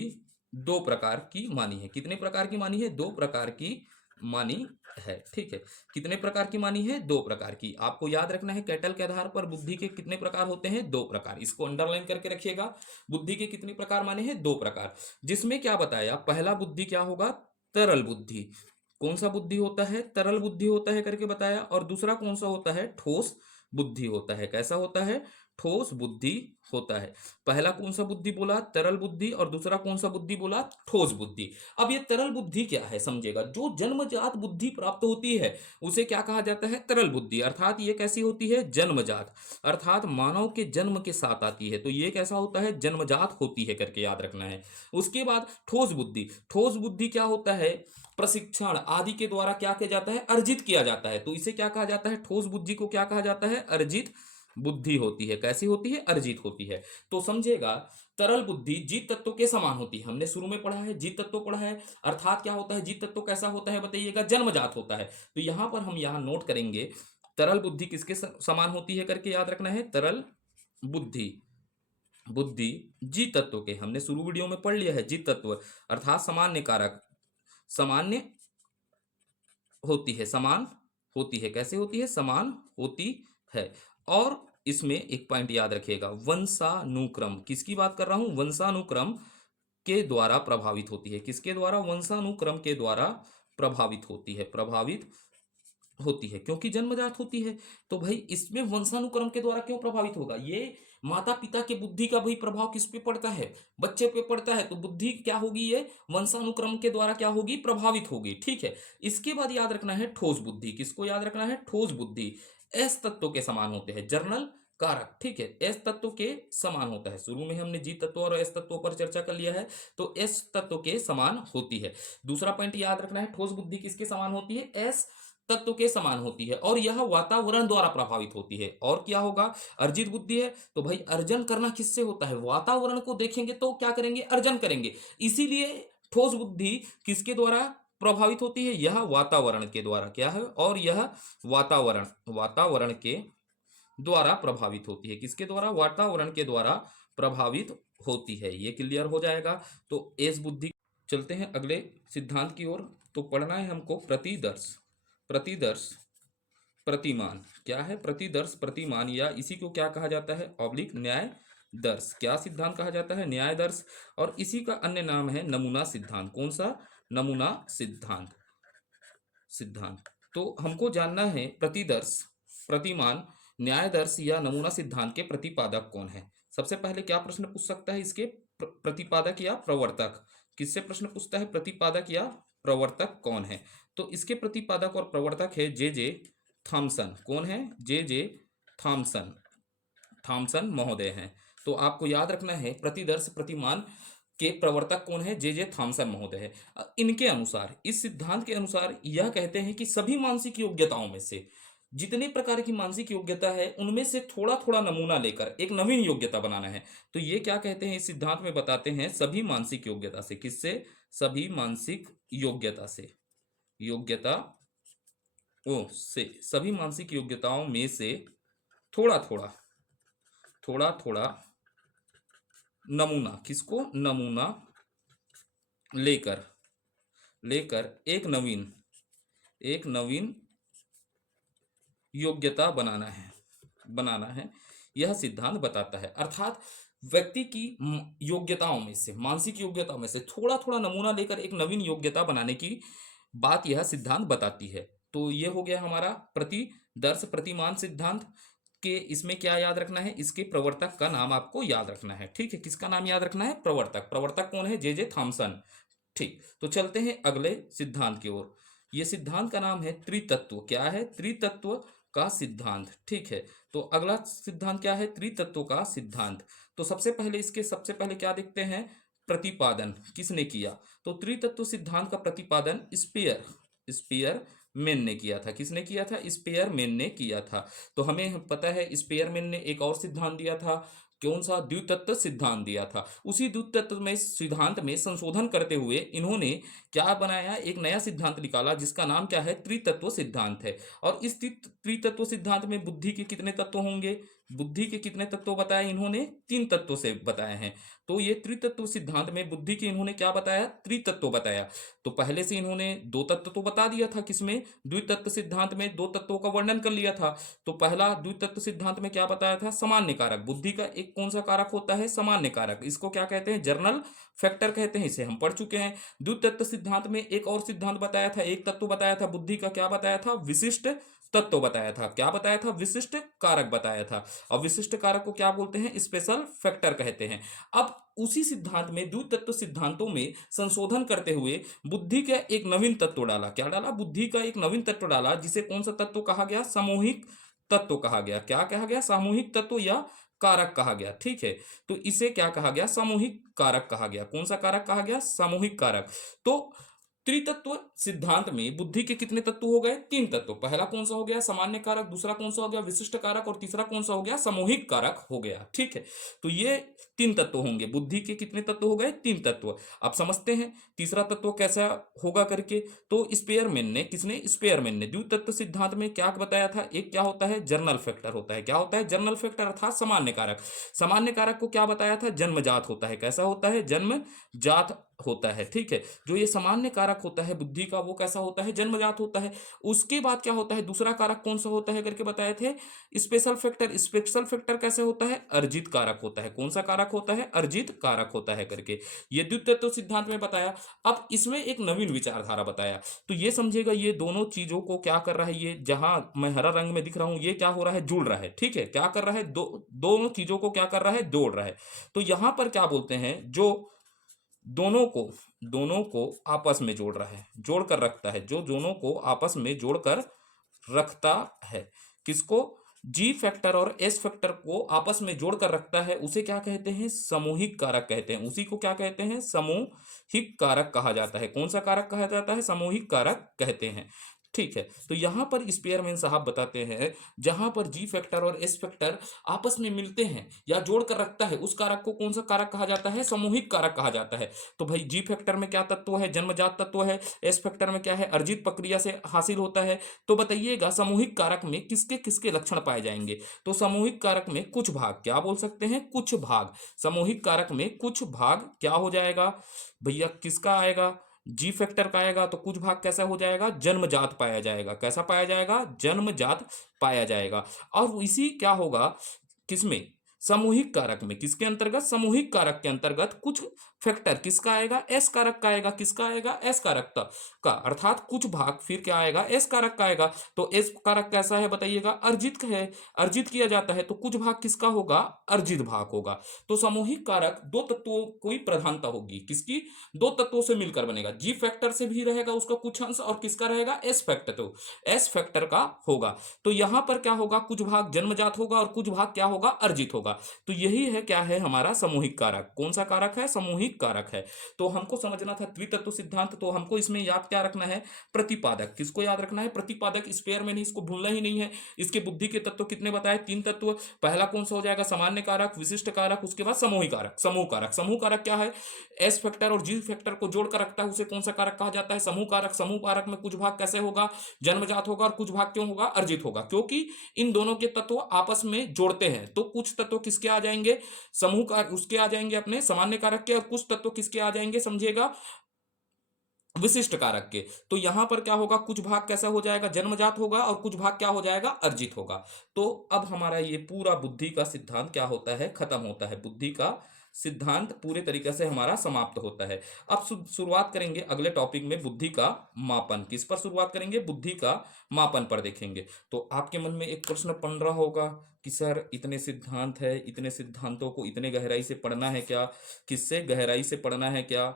2 प्रकार की मानी है। कितने प्रकार की मानी है? 2 प्रकार की मानी है। ठीक है, कितने प्रकार की मानी है? 2 प्रकार की। आपको याद रखना है कैटल के आधार पर बुद्धि के कितने प्रकार होते हैं? 2 प्रकार। इसको अंडरलाइन करके रखिएगा। बुद्धि के कितने प्रकार माने हैं? 2 प्रकार। जिसमें क्या बताया? पहला बुद्धि क्या होगा? तरल बुद्धि। कौन सा बुद्धि होता है? तरल बुद्धि होता है करके बताया। और दूसरा कौन सा होता है? ठोस बुद्धि होता है। कैसा होता है? ठोस बुद्धि होता है। पहला कौन सा बुद्धि बोला? तरल बुद्धि। और दूसरा कौन सा बुद्धि बोला? ठोस बुद्धि। अब ये तरल बुद्धि क्या है समझेगा। जो जन्मजात बुद्धि प्राप्त होती है उसे क्या कहा जाता है? तरल बुद्धि। अर्थात ये कैसी होती है? जन्मजात, अर्थात मानव के जन्म के साथ आती है। तो ये कैसा होता है? जन्मजात होती है करके याद रखना है। उसके बाद ठोस बुद्धि। ठोस बुद्धि क्या होता है? प्रशिक्षण आदि के द्वारा क्या किया जाता है? अर्जित किया जाता है। तो इसे क्या कहा जाता है? ठोस बुद्धि को क्या कहा जाता है? अर्जित बुद्धि होती है। कैसी होती है? अर्जित होती है। तो समझेगा, तरल बुद्धि जीत तत्व के समान होती है। हमने शुरू में पढ़ा है, जीत तत्व पढ़ा है। अर्थात क्या होता है? जीत तत्व कैसा होता है बताइएगा? जन्मजात होता है। तो यहां पर हम यहां नोट करेंगे, तरल बुद्धि किसके समान होती है करके याद रखना है। तरल बुद्धि, बुद्धि जीत तत्व के, हमने शुरू वीडियो में पढ़ लिया है। जीत तत्व अर्थात सामान्य कारक, सामान्य होती है, समान होती है। कैसे होती है? समान होती है। और इसमें एक पॉइंट याद रखिएगा, वंशानुक्रम। किसकी बात कर रहा हूं? वंशानुक्रम के द्वारा प्रभावित होती है। किसके द्वारा? वंशानुक्रम के द्वारा प्रभावित होती है। प्रभावित होती है क्योंकि जन्मजात होती है। तो भाई इसमें वंशानुक्रम के द्वारा क्यों प्रभावित होगा? ये माता पिता के बुद्धि का भाई प्रभाव किस पे पड़ता है? बच्चे पे पड़ता है। तो बुद्धि क्या होगी? ये वंशानुक्रम के द्वारा क्या होगी? प्रभावित होगी। ठीक है, इसके बाद याद रखना है ठोस बुद्धि। किसको याद रखना है? ठोस बुद्धि एस तत्व के समान होते हैं। जर्नल कारक। ठीक है, एस तत्व के समान होता है। शुरू में हमने जी तत्व और एस तत्व पर चर्चा कर लिया है। तो एस तत्व के समान होती है। दूसरा पॉइंट याद रखना है, ठोस बुद्धि किसके समान होती है? एस तत्व के समान होती है। और यह वातावरण द्वारा प्रभावित होती है। और क्या होगा? अर्जित बुद्धि है। तो भाई अर्जन करना किससे होता है? वातावरण को देखेंगे तो क्या करेंगे? अर्जन करेंगे। इसीलिए ठोस बुद्धि किसके द्वारा प्रभावित होती है? यह वातावरण के द्वारा। क्या है? और यह वातावरण, वातावरण के द्वारा प्रभावित होती है। किसके द्वारा? वातावरण के द्वारा प्रभावित होती है। ये क्लियर हो जाएगा। तो एस बुद्धि। चलते हैं अगले सिद्धांत की ओर। तो पढ़ना है हमको प्रतिदर्श, प्रतिदर्श प्रतिमान। क्या है? प्रतिदर्श प्रतिमान, या इसी को क्या कहा जाता है? ऑब्लिक न्याय दर्श। क्या सिद्धांत कहा जाता है? न्याय दर्श। और इसी का अन्य नाम है नमूना सिद्धांत। कौन सा? नमूना सिद्धांत। सिद्धांत। तो हमको जानना है प्रतिदर्श, प्रतिमान, न्यायदर्श या नमूना सिद्धांत के प्रतिपादक कौन है। सबसे पहले क्या प्रश्न पूछ सकता है? इसके प्रतिपादक या प्रवर्तक। किससे प्रश्न पूछता है? प्रतिपादक या प्रवर्तक कौन है? तो इसके प्रतिपादक और प्रवर्तक है जे जे थॉमसन। कौन है? जे जे थॉमसन। थॉमसन महोदय हैं। तो आपको याद रखना है प्रतिदर्श प्रतिमान के प्रवर्तक कौन है? जे जे थॉमसन महोदय है। इनके अनुसार, इस सिद्धांत के अनुसार यह कहते हैं कि सभी मानसिक योग्यताओं में से, जितने प्रकार की मानसिक योग्यता है उनमें से थोड़ा थोड़ा नमूना लेकर एक नवीन योग्यता बनाना है। तो ये क्या कहते हैं इस सिद्धांत में? बताते हैं सभी मानसिक योग्यता से। किससे? सभी मानसिक योग्यता से। योग्यता ओ से सभी मानसिक योग्यताओं में से थोड़ा थोड़ा, थोड़ा थोड़ा नमूना। किसको? नमूना लेकर, लेकर एक नवीन योग्यता बनाना है, बनाना है। यह सिद्धांत बताता है। अर्थात व्यक्ति की योग्यताओं में से, मानसिक योग्यताओं में से थोड़ा थोड़ा नमूना लेकर एक नवीन योग्यता बनाने की बात यह सिद्धांत बताती है। तो ये हो गया हमारा प्रतिदर्श प्रतिमान सिद्धांत के। इसमें क्या याद रखना है? इसके प्रवर्तक का नाम आपको याद रखना है। ठीक है, किसका नाम याद रखना है? प्रवर्तक। प्रवर्तक कौन है? जे जे थॉमसन। ठीक, तो चलते हैं अगले सिद्धांत की ओर। यह सिद्धांत का नाम है त्रितत्व। क्या है? त्रितत्व का सिद्धांत। ठीक है, तो अगला सिद्धांत क्या है? त्रितत्व का सिद्धांत। तो सबसे पहले क्या देखते हैं? प्रतिपादन किसने किया? तो त्रितत्व सिद्धांत का प्रतिपादन स्पीयरमैन ने किया था। किसने किया था? स्पीयरमैन ने किया था। तो हमें पता है स्पीयरमैन ने एक और सिद्धांत दिया था। कौन सा? द्वितत्व सिद्धांत दिया था। उसी द्वितत्व में सिद्धांत में संशोधन करते हुए इन्होंने क्या बनाया? एक नया सिद्धांत निकाला जिसका नाम क्या है? त्रितत्व सिद्धांत है। और इस त्रितत्व सिद्धांत में बुद्धि के कितने तत्व होंगे? बुद्धि के कितने तत्व बताए इन्होंने? 3 तत्वों से बताए हैं। तो ये त्रितत्व सिद्धांत में बुद्धि के इन्होंने क्या बताया? त्रितत्व बताया। तो पहले से इन्होंने 2 तत्व तो बता दिया था। किसमें? द्वितत्व सिद्धांत में 2 तत्वों का वर्णन कर लिया था। तो पहला द्वितत्व सिद्धांत में क्या बताया था? सामान्य कारक। बुद्धि का एक कौन सा कारक होता है? सामान्य कारक। इसको क्या कहते हैं? जर्नल फैक्टर कहते हैं। इसे हम पढ़ चुके हैं। द्वितत्व सिद्धांत में एक और सिद्धांत बताया था, एक तत्व बताया था बुद्धि का। क्या बताया था? विशिष्ट तत्व बताया था। क्या बताया था? विशिष्ट कारक बताया था। और विशिष्ट कारक को क्या बोलते हैं? स्पेशल फैक्टर कहते हैं। अब उसी सिद्धांत में, द्वितत्व सिद्धांतों में संशोधन करते हुए बुद्धि का एक नवीन तत्व डाला। क्या डाला? बुद्धि का एक नवीन तत्व डाला, जिसे कौन सा तत्व कहा गया? सामूहिक तत्व कहा गया। क्या कहा गया? सामूहिक तत्व या कारक कहा गया। ठीक है, तो इसे क्या कहा गया? सामूहिक कारक कहा गया। कौन सा कारक कहा गया? सामूहिक कारक। तो त्रितत्व सिद्धांत में बुद्धि के कितने तत्व हो गए? 3 तत्व। पहला कौन सा हो गया? सामान्य कारक। दूसरा कौन सा हो गया? विशिष्ट कारक। और तीसरा कौन सा हो गया? सामूहिक कारक हो गया। ठीक है, तो ये 3 तत्व होंगे। बुद्धि के कितने तत्व हो गए? 3 तत्व। अब समझते हैं तीसरा तत्व कैसा होगा करके। तो स्पेयरमैन ने, किसने? स्पेयरमैन ने द्वितत्व सिद्धांत में क्या बताया था? एक क्या होता है? जर्नल फैक्टर होता है। क्या होता है? जर्नल फैक्टर अर्थात सामान्य कारक। सामान्य कारक को क्या बताया था? जन्मजात होता है। कैसा होता है? जन्मजात होता है। ठीक है, जो ये सामान्य कारक होता है बुद्धि का, वो कैसा होता है? जन्मजात होता है। उसके बाद क्या होता है? दूसरा कारक कौन सा होता है करके बताए थे? Special factor. स्पेशल फैक्टर कैसे होता है? अर्जित कारक होता है। कौन सा कारक होता है? अर्जित कारक होता है करके ये द्वितत्व सिद्धांत में बताया। अब इसमें एक नवीन विचारधारा बताया। तो ये समझेगा, ये दोनों चीजों को क्या कर रहा है? ये जहां मैं हरा रंग में दिख रहा हूं, ये क्या हो रहा है? जुड़ रहा है। ठीक है, क्या कर रहा है? दोनों चीजों को क्या कर रहा है? जोड़ रहा है। तो यहां पर क्या बोलते हैं? जो दोनों को आपस में जोड़ रहा है, जोड़ कर रखता है। जो दोनों को आपस में जोड़कर रखता है। किसको? जी फैक्टर और एस फैक्टर को आपस में जोड़कर रखता है, उसे क्या कहते हैं? सामूहिक कारक कहते हैं। उसी को क्या कहते हैं? सामूहिक कारक कहा जाता है। कौन सा कारक कहा जाता है? सामूहिक कारक कहते हैं। ठीक है, तो यहां पर स्पेयरमैन साहब बताते हैं, जहां पर जी फैक्टर और एस फैक्टर आपस में मिलते हैं या जोड़ कर रखता है, उस कारक को कौन सा कारक कहा जाता है? सामूहिक कारक कहा जाता है। तो भाई जी फैक्टर में क्या तत्व है? जन्मजात तत्व है। एस फैक्टर में क्या है? अर्जित प्रक्रिया से हासिल होता है। तो बताइएगा सामूहिक कारक में किसके किसके लक्षण पाए जाएंगे? तो सामूहिक कारक में कुछ भाग, क्या बोल सकते हैं? कुछ भाग। सामूहिक कारक में कुछ भाग क्या हो जाएगा भैया? किसका आएगा? जी फैक्टर का आएगा। तो कुछ भाग कैसा हो जाएगा? जन्मजात पाया जाएगा। कैसा पाया जाएगा? जन्मजात पाया जाएगा। और इसी क्या होगा? किसमें? सामूहिक कारक में, किसके अंतर्गत, सामूहिक कारक के अंतर्गत कुछ फैक्टर किसका आएगा, एस कारक का आएगा, किसका आएगा, एस कारक का, अर्थात कुछ भाग फिर क्या आएगा, एस कारक का आएगा। तो एस कारक कैसा है बताइएगा, अर्जित का है, अर्जित किया जाता है, तो कुछ भाग किसका होगा, अर्जित भाग होगा। तो सामूहिक कारक दो तत्वों की प्रधानता होगी, किसकी, दो तत्वों से मिलकर बनेगा, जी फैक्टर से भी रहेगा उसका कुछ अंश, और किसका रहेगा, एस फैक्टर, तो एस फैक्टर का होगा। तो यहां पर क्या होगा, कुछ भाग जन्मजात होगा और कुछ भाग क्या होगा, अर्जित होगा। तो यही है क्या है हमारा सामूहिक कारक। कौन सा कारक है, सामूहिक कारक है। तो हमको समझना था द्वितत्व सिद्धांत, तो हमको इसमें याद क्या रखना है, प्रतिपादक, किसको याद रखना है, प्रतिपादक, स्पेयर में नहीं, इसको भूलना ही नहीं है। इसके बुद्धि के तत्व कितने बताए, तीन तत्व। पहला कौन सा हो जाएगा, सामान्य कारक, विशिष्ट कारक, उसके बाद समूह कारक। समूह कारक, समूह कारक क्या है, एस फैक्टर और जी फैक्टर को जोड़कर रखता है, उसे कौन सा कारक कहा जाता है, समूह कारक। समूह कारक में कुछ भाग कैसे होगा, जन्मजात होगा, और कुछ भाग क्यों होगा, अर्जित होगा, क्योंकि इन दोनों के तत्व आपस में जोड़ते हैं। तो कुछ तत्व किसके आ जाएंगे, समूह का उसके आ जाएंगे अपने सामान्य कारक के, और कुछ तत्व किसके आ जाएंगे, समझिएगा, विशिष्ट कारक के। तो यहां पर क्या होगा, कुछ भाग कैसा हो जाएगा, जन्मजात होगा, और कुछ भाग क्या हो जाएगा, अर्जित होगा। तो अब हमारा ये पूरा बुद्धि का सिद्धांत क्या होता है, खत्म होता है। बुद्धि का सिद्धांत पूरे तरीके से हमारा समाप्त होता है। अब शुरुआत करेंगे अगले टॉपिक में, बुद्धि का मापन। किस पर शुरुआत करेंगे, बुद्धि का मापन पर देखेंगे। तो आपके मन में एक प्रश्न बन रहा होगा कि सर इतने सिद्धांत है, इतने सिद्धांतों को इतने गहराई से पढ़ना है क्या, किससे गहराई से पढ़ना है क्या।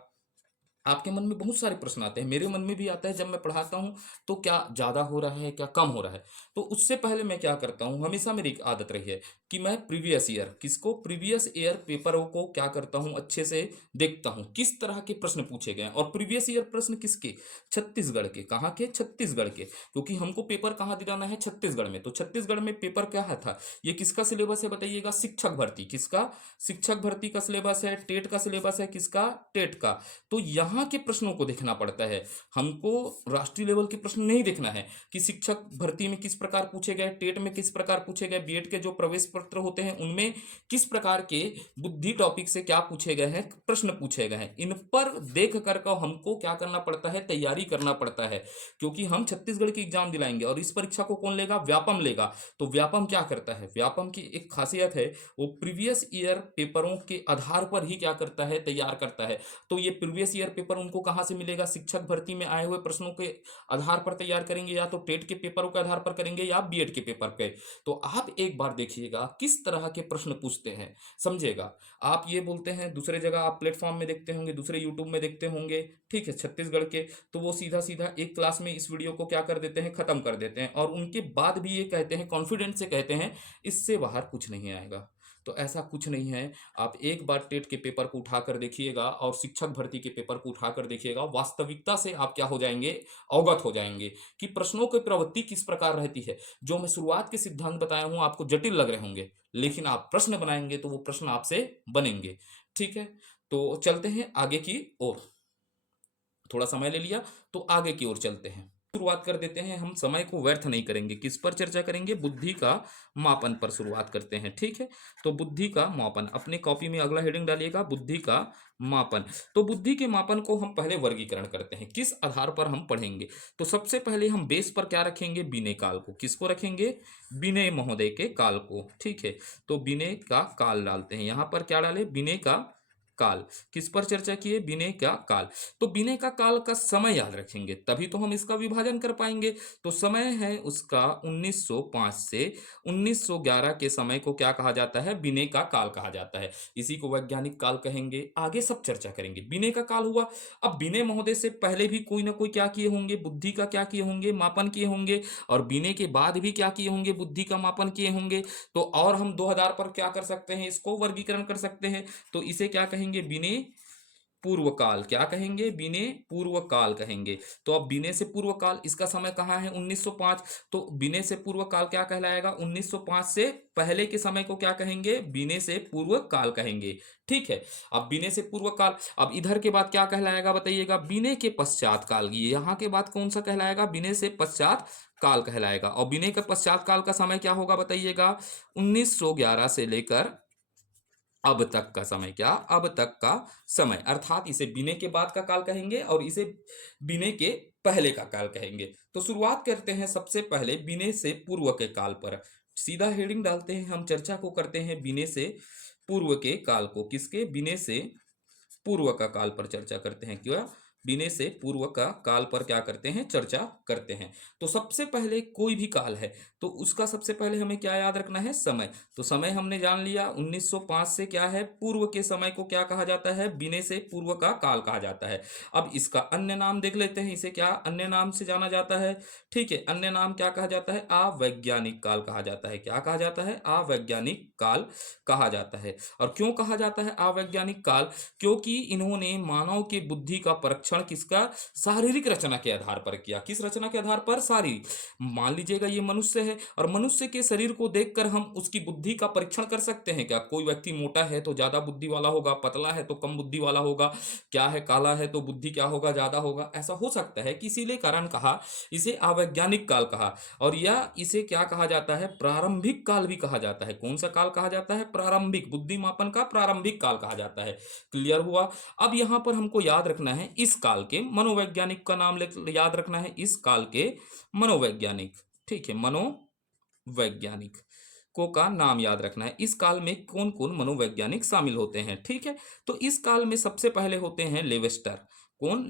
आपके मन में बहुत सारे प्रश्न आते हैं, मेरे मन में भी आता है जब मैं पढ़ाता हूं, तो क्या ज्यादा हो रहा है, क्या कम हो रहा है। तो उससे पहले मैं क्या करता हूं, हमेशा मेरी एक आदत रही है कि मैं प्रीवियस ईयर, किसको, प्रीवियस ईयर पेपरों को क्या करता हूं, अच्छे से देखता हूं किस तरह के प्रश्न पूछे गए हैं। और प्रीवियस ईयर प्रश्न किसके, छत्तीसगढ़ के। कहाँ के, छत्तीसगढ़ के, क्योंकि हमको पेपर कहाँ दिलाना है, छत्तीसगढ़ में। तो छत्तीसगढ़ में पेपर क्या है था, ये किसका सिलेबस है बताइएगा, शिक्षक भर्ती, किसका, शिक्षक भर्ती का सिलेबस है, टेट का सिलेबस है, किसका, टेट का। तो यहाँ के प्रश्नों को देखना पड़ता है हमको, राष्ट्रीय लेवल के प्रश्न नहीं देखना है कि शिक्षक भर्ती में किस प्रकार पूछे गए, टेट में किस प्रकार पूछे गए, बीएड के जो प्रवेश पत्र होते हैं उनमें किस प्रकार के बुद्धि टॉपिक से क्या पूछे गए हैं, प्रश्न पूछे गए हैं। इन पर देख कर हमको क्या करना पड़ता है, तैयारी करना पड़ता है, क्योंकि हम छत्तीसगढ़ की एग्जाम दिलाएंगे। और इस परीक्षा को कौन लेगा, व्यापम लेगा। तो व्यापम क्या करता है, व्यापम की एक खासियत है, वो प्रीवियस ईयर पेपरों के आधार पर ही क्या करता है, तैयार करता है। तो ये प्रीवियस ईयर पेपर उनको कहां से मिलेगा, शिक्षक भर्ती में आए हुए प्रश्नों के आधार पर तैयार करेंगे, या तो टेट के पेपरों के आधार पर करेंगे, या बीएड के पेपर पे। तो आप एक बार देखिएगा किस तरह के प्रश्न पूछते हैं, समझिएगा। आप ये बोलते हैं दूसरे जगह आप प्लेटफॉर्म में देखते होंगे, दूसरे यूट्यूब में देखते होंगे, ठीक है, छत्तीसगढ़ के, तो वो सीधा सीधा एक क्लास में इस वीडियो को क्या कर देते हैं, खत्म कर देते हैं, और उनके बाद भी ये कहते हैं, कॉन्फिडेंस से कहते हैं, इससे बाहर कुछ नहीं आएगा। तो ऐसा कुछ नहीं है। आप एक बार टेट के पेपर को उठाकर देखिएगा और शिक्षक भर्ती के पेपर को उठाकर देखिएगा, वास्तविकता से आप क्या हो जाएंगे, अवगत हो जाएंगे कि प्रश्नों की प्रवृत्ति किस प्रकार रहती है। जो मैं शुरुआत के सिद्धांत बताया हूं आपको जटिल लग रहे होंगे, लेकिन आप प्रश्न बनाएंगे तो वो प्रश्न आपसे बनेंगे। ठीक है, तो चलते हैं आगे की ओर। थोड़ा समय ले लिया, तो आगे की ओर चलते हैं, शुरुआत कर देते हैं। हम समय को व्यर्थ नहीं करेंगे, किस पर चर्चा करेंगे, बुद्धि का मापन पर शुरुआत करते हैं। ठीक है, तो बुद्धि का मापन, अपने कॉपी में अगला हेडिंग डालिएगा, बुद्धि का मापन। तो बुद्धि के मापन को हम पहले वर्गीकरण करते हैं, किस आधार पर हम पढ़ेंगे। तो सबसे पहले हम बेस पर क्या रखेंगे, विनय काल को। किसको रखेंगे, विनय महोदय के काल को। ठीक है, तो विनय का काल डालते हैं, यहां पर क्या डाले, विनय का काल। किस पर चर्चा किए, विनय का काल। तो विनय का काल का समय याद रखेंगे, तभी तो हम इसका विभाजन कर पाएंगे। तो समय है उसका 1905 से 1911 के समय को क्या कहा जाता है, विनय का काल कहा जाता है। इसी को वैज्ञानिक काल कहेंगे, आगे सब चर्चा करेंगे। विनय का काल हुआ। अब विनय महोदय से पहले भी कोई ना कोई क्या किए होंगे, बुद्धि का क्या किए होंगे, मापन किए होंगे, और विनय के बाद भी क्या किए होंगे, बुद्धि का मापन किए होंगे। तो और हम 2000 पर क्या कर सकते हैं, इसको वर्गीकरण कर सकते हैं। तो इसे क्या कहेंगे, विनय पूर्व काल। क्या कहेंगे, विनय पूर्व काल कहेंगे। तो अब विनय से पूर्व काल, इसका समय कहाँ है, 1905। तो विनय से पूर्व काल क्या कहलाएगा, 1905 से पहले के समय को क्या कहेंगे, विनय से पूर्व काल कहेंगे। ठीक है, अब विनय से पूर्व काल। अब इधर के बाद क्या कहलाएगा बताइएगा, विनय के पश्चात काल। ये यहाँ के बाद कौन सा कहलाएगा, विनय से पश्चात काल कहलाएगा। और विनय के पश्चात काल का समय क्या होगा बताइएगा, 1911 से लेकर अब तक का समय। क्या, अब तक का समय, अर्थात इसे विनय के बाद का काल कहेंगे और इसे विनय के पहले का काल कहेंगे। तो शुरुआत करते हैं सबसे पहले विनय से पूर्व के काल पर। सीधा हेडिंग डालते हैं, हम चर्चा को करते हैं बीने से पूर्व के काल को। किसके? बीने से पूर्व का काल पर चर्चा करते हैं। क्या? बीने से पूर्व का काल पर क्या करते हैं? चर्चा करते हैं। तो सबसे पहले कोई भी काल है तो उसका सबसे पहले हमें क्या याद रखना है? समय। तो समय हमने जान लिया 1905 से क्या है? पूर्व के समय को क्या कहा जाता है? बीने से पूर्व का काल कहा जाता है। अब इसका अन्य नाम देख लेते हैं, इसे क्या अन्य नाम से जाना जाता है? ठीक है, अन्य नाम क्या कहा जाता है? अवैज्ञानिक काल कहा जाता है। क्या कहा जाता है? अवैज्ञानिक काल कहा जाता है। और क्यों कहा जाता है अवैज्ञानिक काल? क्योंकि इन्होंने मानव की बुद्धि का परीक्षण किसका? शारीरिक रचना के आधार पर किया। किस रचना के आधार पर? शारीरिक। मान लीजिएगा ये मनुष्य है और मनुष्य के शरीर को देखकर हम उसकी बुद्धि का परीक्षण कर सकते हैं क्या? कोई व्यक्ति मोटा है तो ज्यादा बुद्धि वाला होगा, पतला है तो कम बुद्धि वाला होगा, क्या है काला है तो बुद्धि क्या होगा? ज्यादा होगा। ऐसा हो सकता है कि इसीलिए कारण कहा इसे अवैज्ञानिक काल कहा। और यह इसे क्या कहा जाता है? प्रारंभिक काल भी कहा जाता है। कौन सा काल कहा जाता है? प्रारंभिक। बुद्धि मापन का प्रारंभिक काल कहा जाता है। क्लियर हुआ? अब यहां पर हमको याद रखना है इस काल के मनोवैज्ञानिक का नाम याद रखना है, इस काल के मनोवैज्ञानिक। ठीक है, मनोवैज्ञानिक को का नाम याद रखना है। इस काल में कौन कौन मनोवैज्ञानिक शामिल होते हैं? ठीक है, तो इस काल में सबसे पहले होते हैं लेवेस्टर। कौन?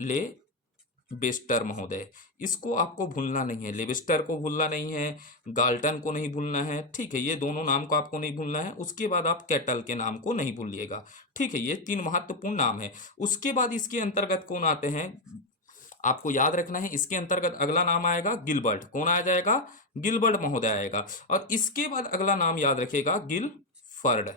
बेस्टर महोदय। इसको आपको भूलना नहीं है, लेवेस्टर को भूलना नहीं है, गाल्टन को नहीं भूलना है। ठीक है, ये दोनों नाम को आपको नहीं भूलना है। उसके बाद आप कैटल के नाम को नहीं भूलिएगा। ठीक है, ये तीन महत्वपूर्ण नाम है। उसके बाद इसके अंतर्गत कौन आते हैं आपको याद रखना है। इसके अंतर्गत अगला नाम आएगा गिलबर्ट। कौन आ जाएगा? गिलबर्ट महोदय आएगा। और इसके बाद अगला नाम याद रखिएगा गिलफर्ड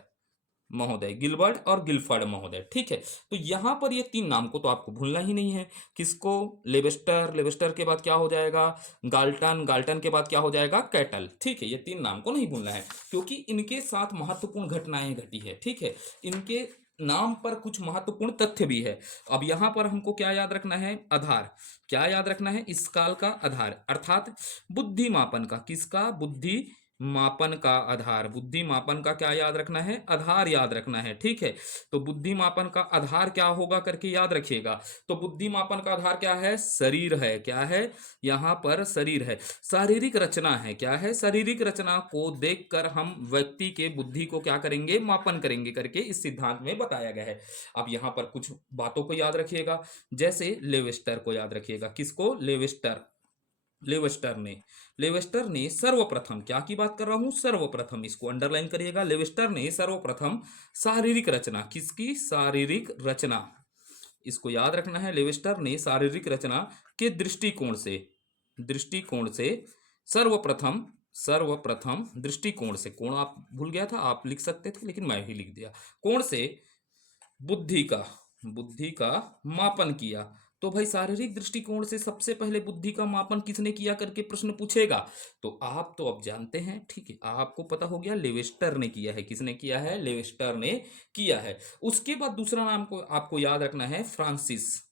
महोदय। गिलबर्ट और गिलफर्ड महोदय। ठीक है, तो यहां पर ये तीन नाम को तो आपको भूलना ही नहीं है। किसको? लेवेस्टर। लेवेस्टर के बाद क्या हो जाएगा? गाल्टन। गाल्टन के बाद क्या हो जाएगा? कैटल। ठीक है, ये तीन नाम को नहीं भूलना है क्योंकि इनके साथ महत्वपूर्ण घटनाएं घटी है। ठीक है, इनके नाम पर कुछ महत्वपूर्ण तथ्य भी है। अब यहां पर हमको क्या याद रखना है? आधार। क्या याद रखना है? इस काल का आधार अर्थात बुद्धि मापन का। किसका? बुद्धि मापन का आधार। बुद्धि मापन का क्या याद रखना है? आधार याद रखना है। ठीक है, तो बुद्धि मापन का आधार क्या होगा करके याद रखिएगा। तो बुद्धि मापन का आधार क्या है? शरीर है। क्या है? यहां पर शरीर है। शारीरिक रचना है। क्या है? शारीरिक रचना को देखकर हम व्यक्ति के बुद्धि को क्या करेंगे? मापन करेंगे करके इस सिद्धांत में बताया गया है। अब यहां पर कुछ बातों को याद रखिएगा, जैसे लेवेस्टर को याद रखिएगा। किसको? लेवेस्टर। लेवेस्टर ने सर्वप्रथम, क्या की बात कर रहा हूं? सर्वप्रथम, इसको अंडरलाइन करिएगा। लेवेस्टर ने सर्वप्रथम शारीरिक रचना। किसकी? शारीरिक रचना। इसको याद रखना है। लेवेस्टर ने शारीरिक रचना के दृष्टिकोण से सर्वप्रथम सर्वप्रथम दृष्टिकोण से, कोण आप भूल गया था, आप लिख सकते थे लेकिन मैं ही लिख दिया, कोण से बुद्धि का मापन किया। तो भाई शारीरिक दृष्टिकोण से सबसे पहले बुद्धि का मापन किसने किया करके प्रश्न पूछेगा। तो आप तो अब जानते हैं। ठीक है, आपको पता हो गया लेवेस्टर ने किया है। किसने किया है? लेवेस्टर ने किया है। उसके बाद दूसरा नाम को आपको याद रखना है, फ्रांसिस।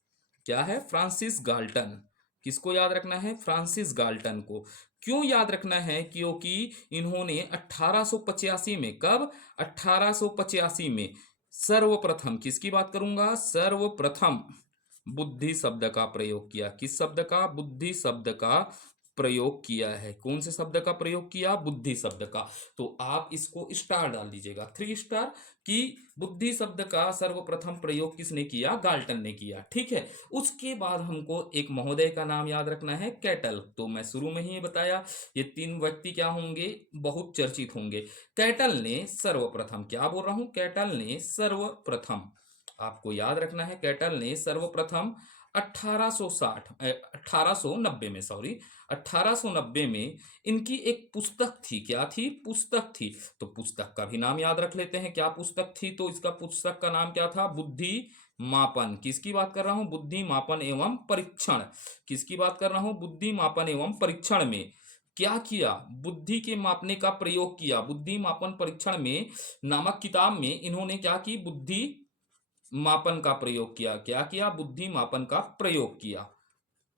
क्या है? Francis Galton. किसको याद रखना है? फ्रांसिस गाल्टन को। क्यों याद रखना है? क्योंकि इन्होंने 1885 में, कब? 1885 में सर्वप्रथम, किसकी बात करूंगा? सर्वप्रथम बुद्धि शब्द का प्रयोग किया। किस शब्द का? बुद्धि शब्द का प्रयोग किया है। कौन से शब्द का प्रयोग किया? बुद्धि शब्द का। तो आप इसको स्टार डाल दीजिएगा, 3 स्टार, कि बुद्धि शब्द का सर्वप्रथम प्रयोग किसने किया? गाल्टन ने किया। ठीक है, उसके बाद हमको एक महोदय का नाम याद रखना है, कैटल। तो मैं शुरू में ही बताया ये तीन व्यक्ति क्या होंगे? बहुत चर्चित होंगे। कैटल ने सर्वप्रथम, क्या बोल रहा हूं? कैटल ने सर्वप्रथम, आपको याद रखना है, कैटल ने सर्वप्रथम 1890 में, सॉरी 1890 में इनकी एक पुस्तक थी। क्या थी? पुस्तक थी। तो पुस्तक का भी नाम याद रख लेते हैं। क्या पुस्तक थी? तो इसका पुस्तक का नाम क्या था? बुद्धि मापन। किसकी बात कर रहा हूं? बुद्धि मापन एवं परीक्षण। किसकी बात कर रहा हूं? बुद्धि मापन एवं परीक्षण में क्या किया? बुद्धि के मापने का प्रयोग किया। बुद्धि मापन परीक्षण में नामक किताब में इन्होंने क्या की? बुद्धि मापन का प्रयोग किया। क्या किया? बुद्धि मापन का प्रयोग किया।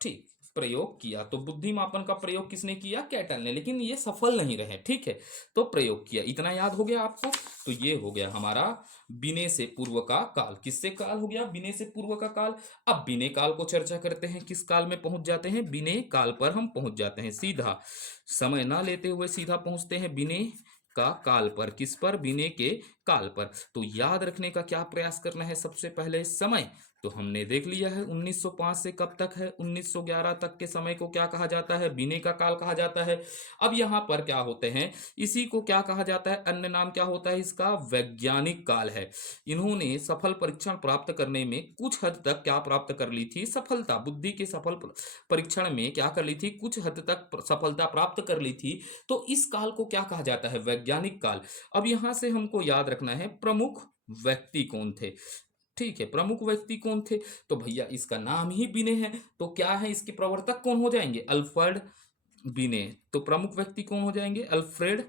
ठीक, प्रयोग किया। तो बुद्धि मापन का प्रयोग किसने किया? कैटल ने, लेकिन ये सफल नहीं रहे, ठीक है। तो प्रयोग किया, इतना याद हो गया आपको। तो ये हो गया हमारा बिने से पूर्व का काल। किससे काल हो गया? बिने से पूर्व का काल। अब बिने काल को चर्चा करते हैं। किस काल में पहुंच जाते हैं? बिने काल पर हम पहुंच जाते हैं। सीधा समय ना लेते हुए सीधा पहुंचते हैं बिने का काल पर। किस पर? बिने के काल पर। तो याद रखने का क्या प्रयास करना है? सबसे पहले समय तो हमने देख लिया है 1905 से कब तक है? 1911 तक के समय को क्या कहा जाता है? बिने का काल कहा जाता है। अब यहां पर क्या होते हैं, इसी को क्या कहा जाता है? अन्य नाम क्या होता है इसका? वैज्ञानिक काल है। इन्होंने सफल परीक्षण प्राप्त करने में कुछ हद तक क्या प्राप्त कर ली थी? सफलता। बुद्धि के सफल परीक्षण में क्या कर ली थी? कुछ हद तक सफलता प्राप्त कर ली थी। तो इस काल को क्या कहा जाता है? वैज्ञानिक काल। अब यहां से हमको याद रखना है प्रमुख व्यक्ति कौन थे। ठीक है, प्रमुख व्यक्ति कौन थे? तो भैया इसका नाम ही बिने है, तो क्या है इसके प्रवर्तक कौन हो जाएंगे? अल्फ्रेड बिने। तो प्रमुख व्यक्ति कौन हो जाएंगे? अल्फ्रेड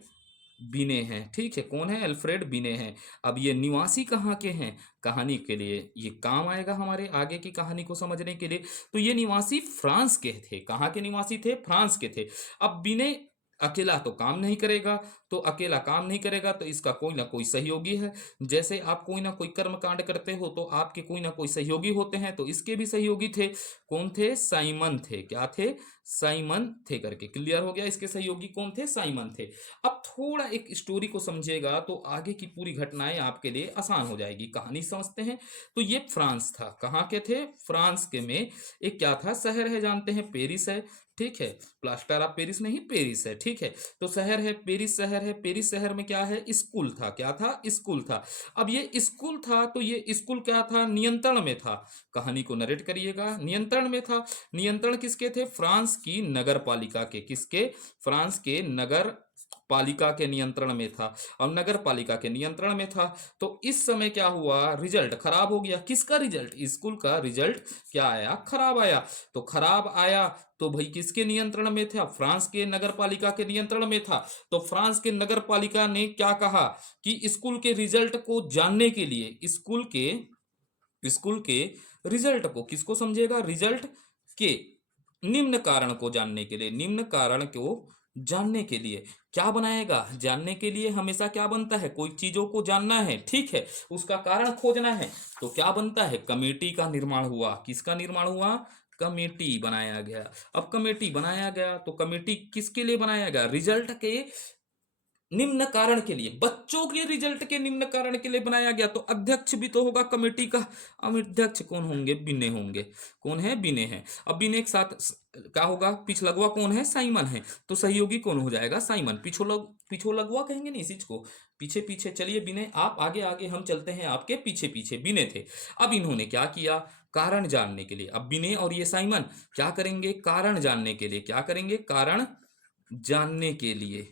बिने हैं। ठीक है, कौन है? अल्फ्रेड बिने हैं। अब ये निवासी कहाँ के हैं? कहानी के लिए ये काम आएगा, हमारे आगे की कहानी को समझने के लिए। तो ये निवासी फ्रांस के थे। कहाँ के निवासी थे? फ्रांस के थे। अब बिने अकेला तो काम नहीं करेगा, तो अकेला काम नहीं करेगा तो इसका कोई ना कोई सहयोगी है। जैसे आप कोई ना कोई कर्म कांड करते हो तो आपके कोई ना कोई सहयोगी होते हैं, तो इसके भी सहयोगी थे। कौन थे? साइमन थे। क्या थे? साइमन थे करके क्लियर हो गया। इसके सहयोगी कौन थे? साइमन थे। अब थोड़ा एक स्टोरी को समझेगा तो आगे की पूरी घटनाएं आपके लिए आसान हो जाएगी। कहानी समझते हैं। तो ये फ्रांस था। कहाँ के थे? फ्रांस के में एक क्या था? शहर है, जानते हैं, पेरिस है। ठीक है, प्लास्टर ऑफ पेरिस नहीं, पेरिस है। ठीक है, तो शहर है पेरिस, शहर है पेरिस। शहर में क्या है? स्कूल था। क्या था? स्कूल था। अब ये स्कूल था तो ये स्कूल क्या था? नियंत्रण में था। कहानी को नरेट करिएगा। नियंत्रण में था। नियंत्रण किसके थे? फ्रांस की नगर पालिका के। किसके? फ्रांस के नगर पालिका के नियंत्रण में था। और नगर पालिका के नियंत्रण में था। तो इस समय क्या हुआ? रिजल्ट खराब हो गया। किसका रिजल्ट? स्कूल का रिजल्ट क्या आया? खराब आया। तो खराब आया तो भाई किसके नियंत्रण में था? फ्रांस के नगर पालिका के नियंत्रण में था। तो फ्रांस के नगर पालिका ने क्या कहा कि स्कूल के रिजल्ट को जानने के लिए, स्कूल के रिजल्ट को, किसको समझेगा? रिजल्ट के निम्न कारण को जानने के लिए, निम्न कारण को जानने के लिए क्या बनाएगा? जानने के लिए हमेशा क्या बनता है? कोई चीजों को जानना है, ठीक है, उसका कारण खोजना है, तो क्या बनता है? कमेटी का निर्माण हुआ। किसका निर्माण हुआ? कमेटी बनाया गया। अब कमेटी बनाया गया तो कमेटी किसके लिए बनाया गया? रिजल्ट के निम्न कारण के लिए, बच्चों के रिजल्ट के निम्न कारण के लिए बनाया गया। तो अध्यक्ष भी तो होगा कमेटी का। अब अध्यक्ष कौन होंगे? बिने होंगे। कौन है? बिने हैं। अब बिने के साथ क्या होगा? पिछलगुआ कौन है? साइमन है। तो सहयोगी कौन हो जाएगा? साइमन। पिछोलगुआ कहेंगे नहीं, इसी को पीछे पीछे चलिए। बिने आप आगे आगे, हम चलते हैं आपके पीछे पीछे। बिने थे। अब इन्होंने क्या किया? कारण जानने के लिए, अब बिने और ये साइमन क्या करेंगे? कारण जानने के लिए क्या करेंगे? कारण जानने के लिए,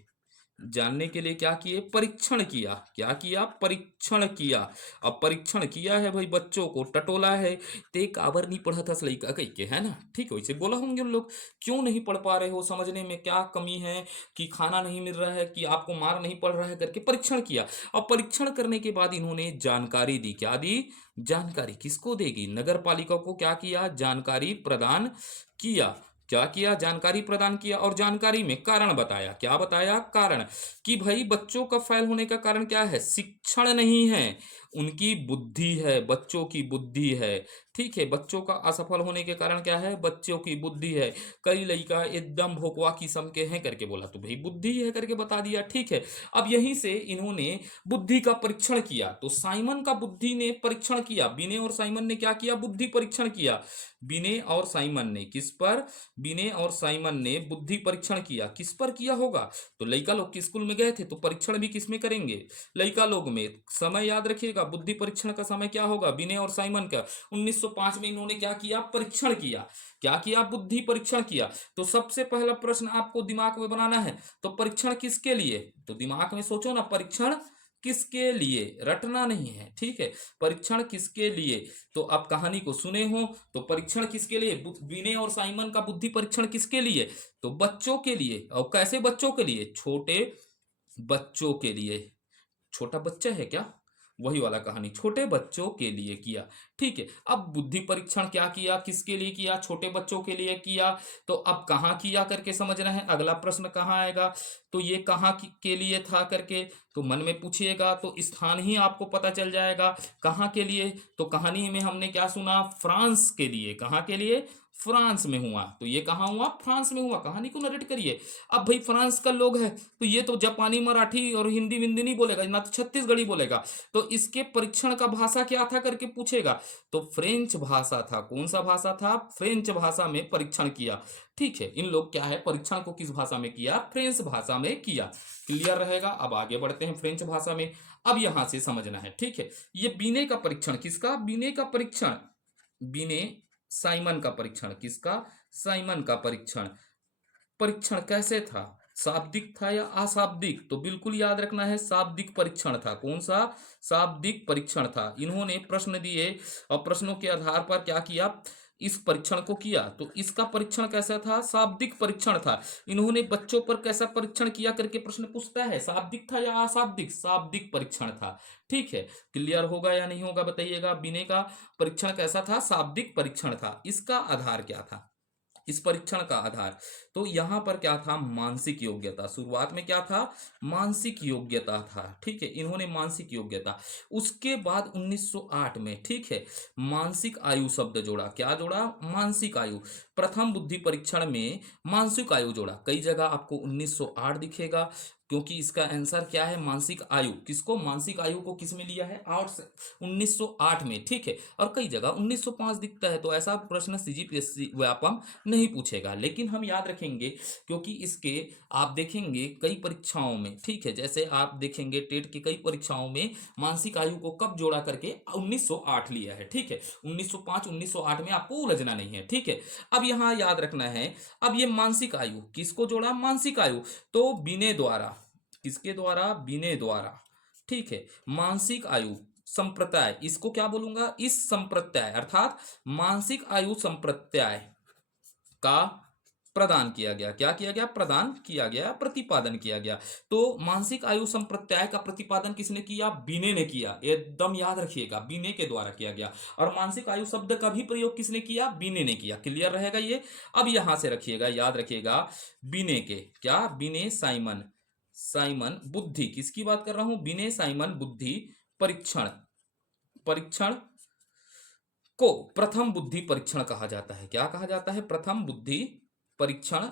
जानने के लिए क्या किए? परीक्षण किया। क्या किया? परीक्षण किया। अब परीक्षण किया है भाई, बच्चों को टटोला है। ते काबर नहीं पढ़ा था लड़का कह के, है ना? ठीक है, वैसे बोला होंगे उन लोग, क्यों नहीं पढ़ पा रहे हो, समझने में क्या कमी है, कि खाना नहीं मिल रहा है, कि आपको मार नहीं पड़ रहा है, करके परीक्षण किया। अब परीक्षण करने के बाद इन्होंने जानकारी दी। क्या दी? जानकारी। किसको देगी? नगर पालिका को क्या किया? जानकारी प्रदान किया। क्या किया? जानकारी प्रदान किया। और जानकारी में कारण बताया। क्या बताया? कारण, कि भाई बच्चों का फेल होने का कारण क्या है? शिक्षण नहीं है, उनकी बुद्धि है, बच्चों की बुद्धि है। ठीक है, बच्चों का असफल होने के कारण क्या है? बच्चों की बुद्धि है। कई लड़का एकदम भोकवा किस्म के हैं करके बोला, तो भाई बुद्धि है करके बता दिया। ठीक है, अब यहीं से इन्होंने बुद्धि का परीक्षण किया। तो साइमन का बुद्धि ने परीक्षण किया। बिने और साइमन ने क्या किया? बुद्धि परीक्षण किया। बिने और साइमन ने किस पर? बिने और साइमन ने बुद्धि परीक्षण किया। किस पर किया होगा? तो लड़का लोग के स्कूल में गए थे, तो परीक्षण भी किस में करेंगे? लड़का लोग में। समय याद रखिएगा, बुद्धि परीक्षण का समय क्या होगा? बिने और साइमन का 1905 में इन्होंने क्या किया? परीक्षण किया। क्या किया? बुद्धि परीक्षण किया। तो सबसे पहला प्रश्न आपको दिमाग में बनाना है, तो परीक्षण किसके लिए? तो दिमाग में सोचो ना, परीक्षण किसके लिए? रटना नहीं है, ठीक है। परीक्षण किसके लिए? तो आप कहानी को सुने हो, तो परीक्षण किसके लिए? बिने और साइमन का बुद्धि परीक्षण किसके लिए? तो बच्चों के लिए। और कैसे बच्चों के लिए? छोटे बच्चों के लिए। छोटा बच्चा है क्या? वही वाला कहानी, छोटे बच्चों के लिए किया। ठीक है, अब बुद्धि परीक्षण क्या किया, किसके लिए किया, छोटे बच्चों के लिए किया। तो अब कहाँ किया करके समझना है, अगला प्रश्न कहाँ आएगा, तो ये कहाँ के लिए था करके तो मन में पूछिएगा तो स्थान ही आपको पता चल जाएगा कहाँ के लिए। तो कहानी में हमने क्या सुना, फ्रांस के लिए, कहाँ के लिए, फ्रांस में हुआ। तो ये कहाँ हुआ, फ्रांस में हुआ। कहानी को नरेट करिए। अब भाई फ्रांस का लोग है तो ये तो जापानी, मराठी और हिंदी विंदी नहीं बोलेगा, ना तो छत्तीसगढ़ी बोलेगा। तो इसके परीक्षण का भाषा क्या था करके पूछेगा, तो फ्रेंच भाषा था। कौन सा भाषा था, फ्रेंच भाषा में परीक्षण किया। ठीक है, इन लोग क्या है, परीक्षण को किस भाषा में किया, फ्रेंच भाषा में किया। क्लियर रहेगा। अब आगे बढ़ते हैं फ्रेंच भाषा में। अब यहां से समझना है। ठीक है, ये बीने का परीक्षण, किसका, बीने का परीक्षण, बीने साइमन का परीक्षण, किसका, साइमन का परीक्षण। परीक्षण कैसे था, शाब्दिक था या अशाब्दिक, तो बिल्कुल याद रखना है शाब्दिक परीक्षण था। कौन सा, शाब्दिक परीक्षण था। इन्होंने प्रश्न दिए और प्रश्नों के आधार पर क्या किया, इस परीक्षण को किया। तो इसका परीक्षण कैसा था, शाब्दिक परीक्षण था। इन्होंने बच्चों पर कैसा परीक्षण किया करके प्रश्न पूछता है, शाब्दिक था या अशाब्दिक, शाब्दिक परीक्षण था। ठीक है, क्लियर होगा या नहीं होगा बताइएगा। बिने का परीक्षण कैसा था, शाब्दिक परीक्षण था। इसका आधार क्या था, इस परीक्षण का आधार, तो यहां पर क्या था, मानसिक योग्यता। शुरुआत में क्या था, मानसिक योग्यता था। ठीक है, इन्होंने मानसिक योग्यता, उसके बाद 1908 में, ठीक है, मानसिक आयु शब्द जोड़ा। क्या जोड़ा, मानसिक आयु। प्रथम बुद्धि परीक्षण में मानसिक आयु जोड़ा। कई जगह आपको 1908 दिखेगा, क्योंकि इसका आंसर क्या है, मानसिक आयु। किसको, मानसिक आयु को किस में लिया है, 1908 में। ठीक है, और कई जगह 1905 दिखता है। तो ऐसा प्रश्न सीजीपीएससी व्यापम नहीं पूछेगा, लेकिन हम याद रखेंगे क्योंकि इसके आप देखेंगे कई परीक्षाओं में। ठीक है, जैसे आप देखेंगे टेट की कई परीक्षाओं में मानसिक आयु को कब जोड़ा करके 1908 लिया है। ठीक है, 1905 1908 में आपको उलझना नहीं है। ठीक है, अब यहां याद रखना है, अब ये मानसिक आयु किसको जोड़ा, मानसिक आयु, तो बीने द्वारा, किसके द्वारा, बीने द्वारा। ठीक है, मानसिक आयु संप्रत्याय, इसको क्या बोलूंगा, इस संप्रत्याय अर्थात मानसिक आयु संप्रत्याय का प्रदान किया गया। क्या किया गया, प्रदान किया गया, प्रतिपादन किया गया। तो मानसिक आयु संप्रत्याय का प्रतिपादन किसने किया, बीने ने किया। एकदम याद रखिएगा, बीने के द्वारा किया गया। और मानसिक आयु शब्द का भी प्रयोग किसने किया, बीने ने किया। क्लियर रहेगा ये। अब यहां से रखिएगा, याद रखिएगा, बीने के क्या, बीने साइमन, साइमन बुद्धि, किसकी बात कर रहा हूं, बीने साइमन बुद्धि परीक्षण, परीक्षण को प्रथम बुद्धि परीक्षण कहा जाता है। क्या कहा जाता है, प्रथम बुद्धि परीक्षण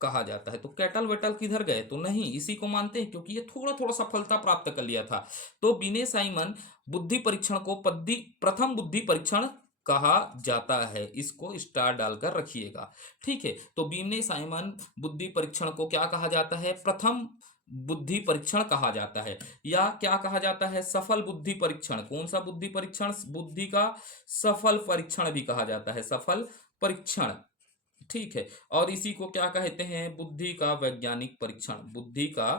कहा जाता है। तो कैटल वेटल किधर गए, तो नहीं, इसी को मानते हैं क्योंकि ये थोड़ा थोड़ा सफलता प्राप्त कर लिया था। तो बिने साइमन बुद्धि परीक्षण को प्रथम बुद्धि परीक्षण कहा जाता है। इसको स्टार डालकर रखिएगा। ठीक है, तो बिने साइमन बुद्धि परीक्षण को क्या कहा जाता है, प्रथम बुद्धि परीक्षण कहा जाता है। या क्या कहा जाता है, सफल बुद्धि परीक्षण। कौन सा बुद्धि परीक्षण, बुद्धि का सफल परीक्षण भी कहा जाता है, सफल परीक्षण। ठीक है, और इसी को क्या कहते हैं, बुद्धि का वैज्ञानिक परीक्षण, बुद्धि का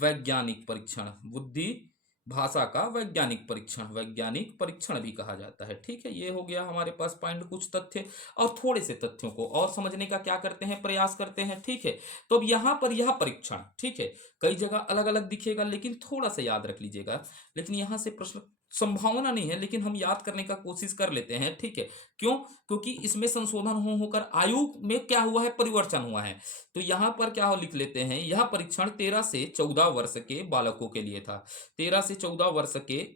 वैज्ञानिक परीक्षण, बुद्धि भाषा का वैज्ञानिक परीक्षण, वैज्ञानिक परीक्षण भी कहा जाता है। ठीक है, ये हो गया हमारे पास पॉइंट, कुछ तथ्य। और थोड़े से तथ्यों को और समझने का क्या करते हैं, प्रयास करते हैं। ठीक है, तो अब यहां पर यह परीक्षण, ठीक है, कई जगह अलग अलग दिखेगा, लेकिन थोड़ा सा याद रख लीजिएगा। लेकिन यहां से प्रश्न, संभावना नहीं है, लेकिन हम याद करने का कोशिश कर लेते हैं। ठीक है, क्यों, क्योंकि इसमें संशोधन होकर आयु में क्या हुआ है, परिवर्तन हुआ है। तो यहां पर क्या हो लिख लेते हैं, यह परीक्षण 13 से 14 वर्ष के बालकों के लिए था। 13 से 14 वर्ष के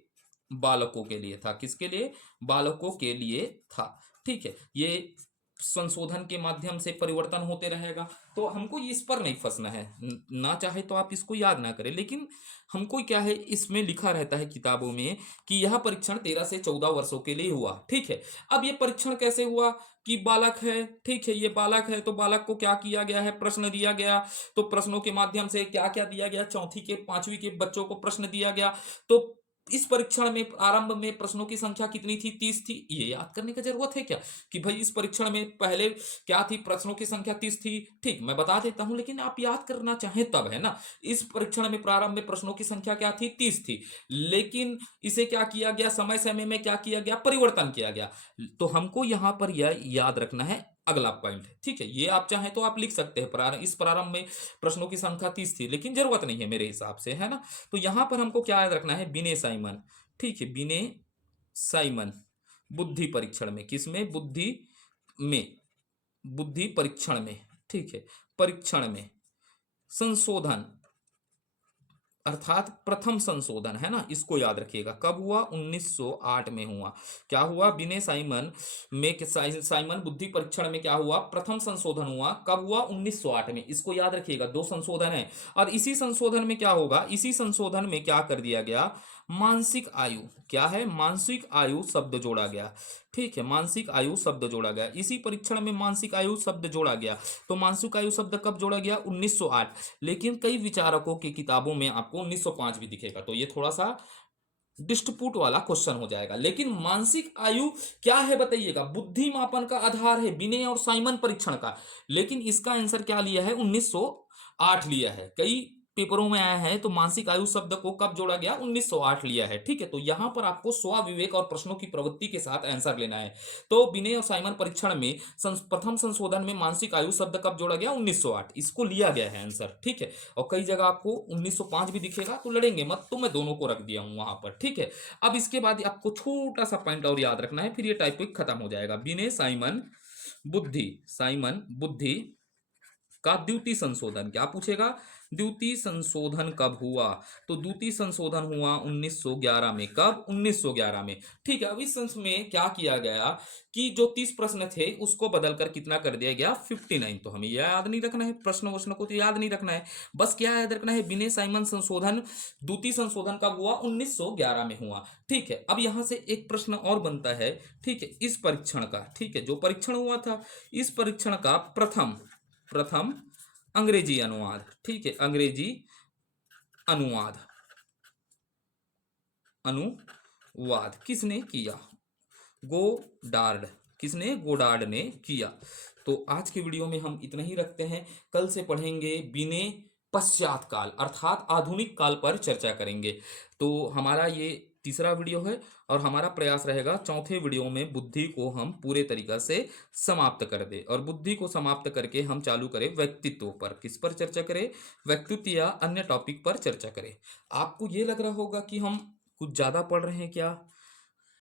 बालकों के लिए था, किसके लिए, बालकों के लिए था। ठीक है, ये संशोधन के माध्यम से परिवर्तन होते रहेगा। तो हमको इस पर नहीं फंसना है, ना चाहे तो आप इसको याद ना करें, लेकिन हमको क्या है, इसमें लिखा रहता है किताबों में कि यह परीक्षण 13 से 14 वर्षों के लिए हुआ। ठीक है, अब ये परीक्षण कैसे हुआ, कि बालक है, ठीक है, ये बालक है, तो बालक को क्या किया गया है, प्रश्न दिया गया। तो प्रश्नों के माध्यम से क्या क्या दिया गया, चौथी के पांचवी के बच्चों को प्रश्न दिया गया। तो इस परीक्षण में आरंभ में प्रश्नों की संख्या कितनी थी, 30 थी। ये याद करने की जरूरत है क्या, कि भाई इस परीक्षण में पहले क्या थी, प्रश्नों की संख्या 30 थी। ठीक, मैं बता देता हूं, लेकिन आप याद करना चाहें तब, है ना। इस परीक्षण में प्रारंभ में प्रश्नों की संख्या क्या थी, 30 थी। लेकिन इसे क्या किया गया, समय समय में क्या किया गया, परिवर्तन किया गया। तो हमको यहां पर यह याद रखना है, अगला पॉइंट है। ठीक है, ये आप चाहें तो आप लिख सकते हैं। इस प्रारंभ में प्रश्नों की संख्या 30 थी, लेकिन जरूरत नहीं है मेरे हिसाब से, है ना। तो यहां पर हमको क्या याद रखना है, बिने साइमन। ठीक है, बिने साइमन बुद्धि परीक्षण में, किसमें, बुद्धि में, बुद्धि परीक्षण में। ठीक है, परीक्षण में संशोधन अर्थात प्रथम संशोधन, है ना, इसको याद रखिएगा। कब हुआ, 1908 में हुआ। क्या हुआ, बिने साइमन में साइमन बुद्धि परीक्षण में क्या हुआ, प्रथम संशोधन हुआ। कब हुआ, 1908 में। इसको याद रखिएगा, दो संशोधन है। और इसी संशोधन में क्या होगा, इसी संशोधन में क्या कर दिया गया, मानसिक आयु, क्या है, मानसिक आयु शब्द जोड़ा गया। ठीक है, मानसिक आयु शब्द जोड़ा गया, इसी परीक्षण में मानसिक आयु शब्द जोड़ा गया। तो मानसिक आयु शब्द कब जोड़ा गया, 1908। लेकिन कई विचारकों की किताबों में आपको 1905 भी दिखेगा, तो ये थोड़ा सा डिस्प्यूट वाला क्वेश्चन हो जाएगा। लेकिन मानसिक आयु क्या है बताइएगा, बुद्धि मापन का आधार है, बिने और साइमन परीक्षण का। लेकिन इसका आंसर क्या लिया है, 1908 लिया है। कई पेपरों में आया है, तो मानसिक आयु शब्द को कब जोड़ा गया, 1908 लिया है। ठीक है, तो यहां पर आपको स्वविवेक और प्रश्नों की प्रवृत्ति के साथ आंसर लेना है। तो बिने और साइमन परीक्षण में प्रथम संशोधन में मानसिक आयु शब्द कब जोड़ा गया, 1908, इसको लिया गया है आंसर। ठीक है, और कई जगह आपको 1905 भी दिखेगा, तो लड़ेंगे मत, तो मैं दोनों को रख दिया हूं वहां पर। ठीक है, अब इसके बाद आपको छोटा सा पॉइंट और याद रखना है, फिर ये टॉपिक खत्म हो जाएगा। बिने साइमन बुद्धि का द्वितीय संशोधन, क्या पूछेगा, द्वितीय संशोधन कब हुआ। तो द्वितीय संशोधन हुआ 1911 में। कब, 1911 में। ठीक है, अब इस संस में क्या किया गया कि जो 30 प्रश्न थे उसको बदलकर कितना कर दिया गया, 59। तो हमें यह याद नहीं रखना है, प्रश्न वश्न को तो याद नहीं रखना है, बस क्या याद रखना है, बिने साइमन संशोधन, द्वितीय संशोधन कब हुआ, 1911 में हुआ। ठीक है, अब यहां से एक प्रश्न और बनता है। ठीक है, इस परीक्षण का, ठीक है, जो परीक्षण हुआ था, इस परीक्षण का प्रथम प्रथम अंग्रेजी अनुवाद, ठीक है, अंग्रेजी अनुवाद अनुवाद किसने किया, गोडार्ड, किसने, गोडार्ड ने किया। तो आज के वीडियो में हम इतना ही रखते हैं। कल से पढ़ेंगे बिने पश्चात काल अर्थात आधुनिक काल पर चर्चा करेंगे। तो हमारा ये तीसरा वीडियो है, और हमारा प्रयास रहेगा चौथे वीडियो में बुद्धि को हम पूरे तरीका से समाप्त कर दे, और बुद्धि को समाप्त करके हम चालू करें व्यक्तित्व पर। किस पर चर्चा करें, व्यक्तित्व या अन्य टॉपिक पर चर्चा करें। आपको ये लग रहा होगा कि हम कुछ ज्यादा पढ़ रहे हैं क्या,